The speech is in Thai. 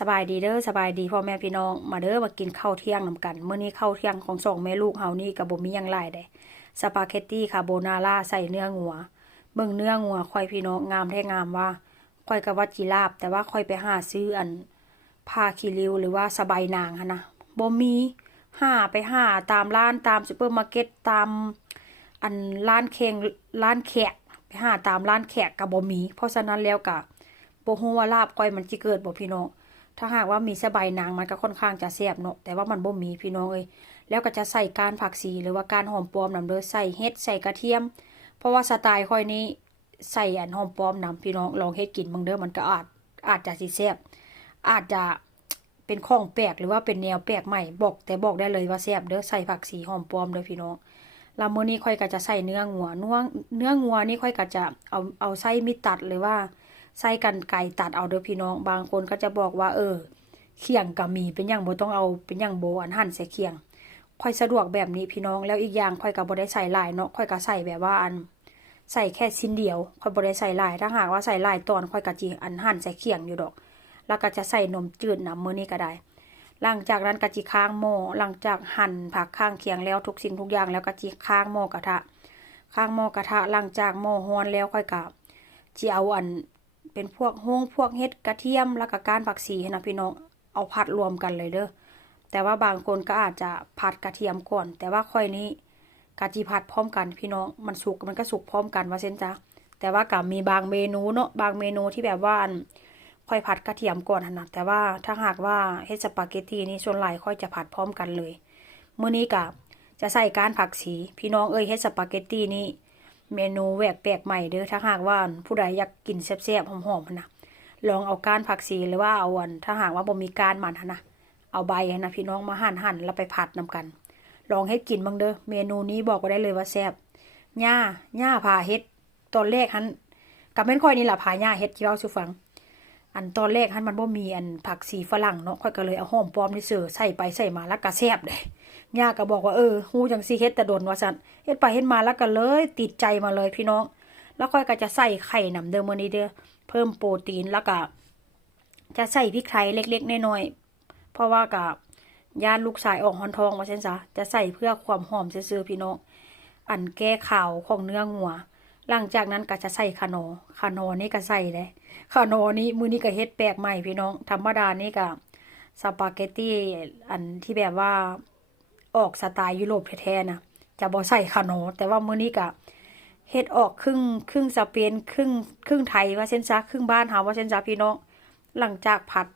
สบายดีเด้อสบายดีพ่อแม่พี่น้องมาเด้อมากินข้าวเที่ยงนำกันมื้อนี้ข้าวเที่ยงของสองแม่ลูกเฮานี่ก็บ่มีหยังหลายเด้สปาเกตตี้คาโบนาร่าใส่เนื้องัวเบิ่งเนื้องัวค่อยพี่น้องงามแท้งามว่าค่อยก็ว่าจิราบแต่ว่าค่อยไปหาซื้ออันผ้าคีริ้วหรือว่าสบายนางหั่นนะบ่มีไปหาตามร้านตามซุปเปอร์มาร์เก็ตตามอันร้านร้านแขกไปหาตามร้านแขกก็บ่มีเพราะฉะนั้นแล้วก็บ่ฮู้ว่าลาบก้อยมันสิเกิดบ่พี่น้องถ้าหากว่ามีสบายนางมันก็ค่อนข้างจะแซ่บเนาะแต่ว่ามันบ่มีพี่น้องเอ้ยแล้วก็จะใส่ก้านผักชีหรือว่าก้านหอมปลอมนำเด้อใส่เห็ดใส่กระเทียมเพราะว่าสไตล์ค่อยนี้ใส่อันหอมปลอมนำพี่น้องลองเฮ็ดกินเบิ่งเด้อมันก็อาจจะสิแซ่บอาจจะเป็นของแปลกหรือว่าเป็นแนวแปลกใหม่บอกได้เลยว่าแซ่บเด้อใส่ผักชีหอมปลอมเด้อพี่น้องแล้วมื้อนี้ค่อยก็จะใส่เนื้องัวนี่ค่อยก็จะเอาใส่มีดตัดหรือว่าใส่กรรไกรตัดเอาเด้อพี่น้องบางคนก็จะบอกว่าเขียงก็มีเป็นหยังบ่ต้องเอาเป็นหยังบ่อันหั่นใส่เขียงค่อยสะดวกแบบนี้พี่น้องแล้วอีกอย่างค่อยก็บ่ได้ใส่หลายเนาะค่อยก็ใส่แบบว่าใส่แค่ชิ้นเดียวค่อยบ่ได้ใส่หลายถ้าหากว่าใส่หลายตอนค่อยก็จิหั่นใส่เขียงอยู่ดอกแล้วก็จะใส่นมจืดนำมื้อนี้ก็ได้หลังจากนั้นก็จิค้างหม้อหลังจากหั่นผักข้างเคียงแล้วทุกสิ่งทุกอย่างแล้วก็จิค้างหม้อกระทะหลังจากหม้อร้อนแล้วค่อยก็จิเอาเป็นพวกพวกเห็ดกระเทียมแล้วก็ก้านผักชีนะพี่น้องเอาผัดรวมกันเลยเด้อแต่ว่าบางคนก็อาจจะผัดกระเทียมก่อนแต่ว่าค่อยนี้กะจิผัดพร้อมกันพี่น้องมันก็สุกพร้อมกันว่าเส้นจ้ะแต่ว่าก็มีบางเมนูเนาะบางเมนูที่แบบว่าค่อยผัดกระเทียมก่อนนะแต่ว่าถ้าหากว่าเฮ็ดสปาเกตตี้นี่ส่วนหลายค่อยจะผัดพร้อมกันเลยมื้อนี้ก็จะใส่ก้านผักชีพี่น้องเฮ็ดสปาเกตตี้นี่เมนูแหวกแปลกใหม่เด้อถ้าหากว่าผู้ใดอยากกินแซ่บๆหอมๆนะลองเอาก้านผักชีหรือว่าเอาถ้าหากว่าบ่มีก้านมันนะเอาใบนะพี่น้องมาหั่นแล้วไปผัดนำกันลองเฮ็ดกินบ้างเด้อเมนูนี้บอกก็ได้เลยว่าแซ่บย่าพาเฮ็ดตอนแรกก็แม่นค่อยนี่ล่ะพาย่าเฮ็ดที่เว้าสู่ฟังตอนแรกมันบ่มีผักชีฝรั่งเนาะค่อยก็เลยเอาหอมปลอมนี่ใส่ไปใส่มาแล้วก็แซ่บเด้ย่าก็บอกว่าฮู้จังสิเฮ็ดแต่โดนว่าซั่นเฮ็ดไปเฮ็ดมาแล้วก็เลยติดใจมาเลยพี่น้องแล้วค่อยก็จะใส่ไข่นำเด้อมื้อนี้เด้อเพิ่มโปรตีนแล้วก็จะใส่พริกไทยเล็กๆน้อยๆเพราะว่าก็ย่านลูกชายออกฮ้อนท้องว่าซั่นซะจะใส่เพื่อความหอมซื่อๆพี่น้องแก้ขาวของเนื้องัวหลังจากนั้นก็จะใส่ขนอนี่ก็ใส่เด้ขนอนี้มื้อนี้ก็เฮ็ดแปลกใหม่พี่น้องธรรมดานี่ก็สปาเกตตี้ที่แบบว่าออกสไตล์ยุโรปแท้ๆนะจะบ่ใส่ขนอแต่ว่ามื้อนี้ก็เฮ็ดออกครึ่งสเปนครึ่งไทยว่าเส้นซะครึ่งบ้านเฮาว่าเส้นซะพี่น้องหลังจากผัดไป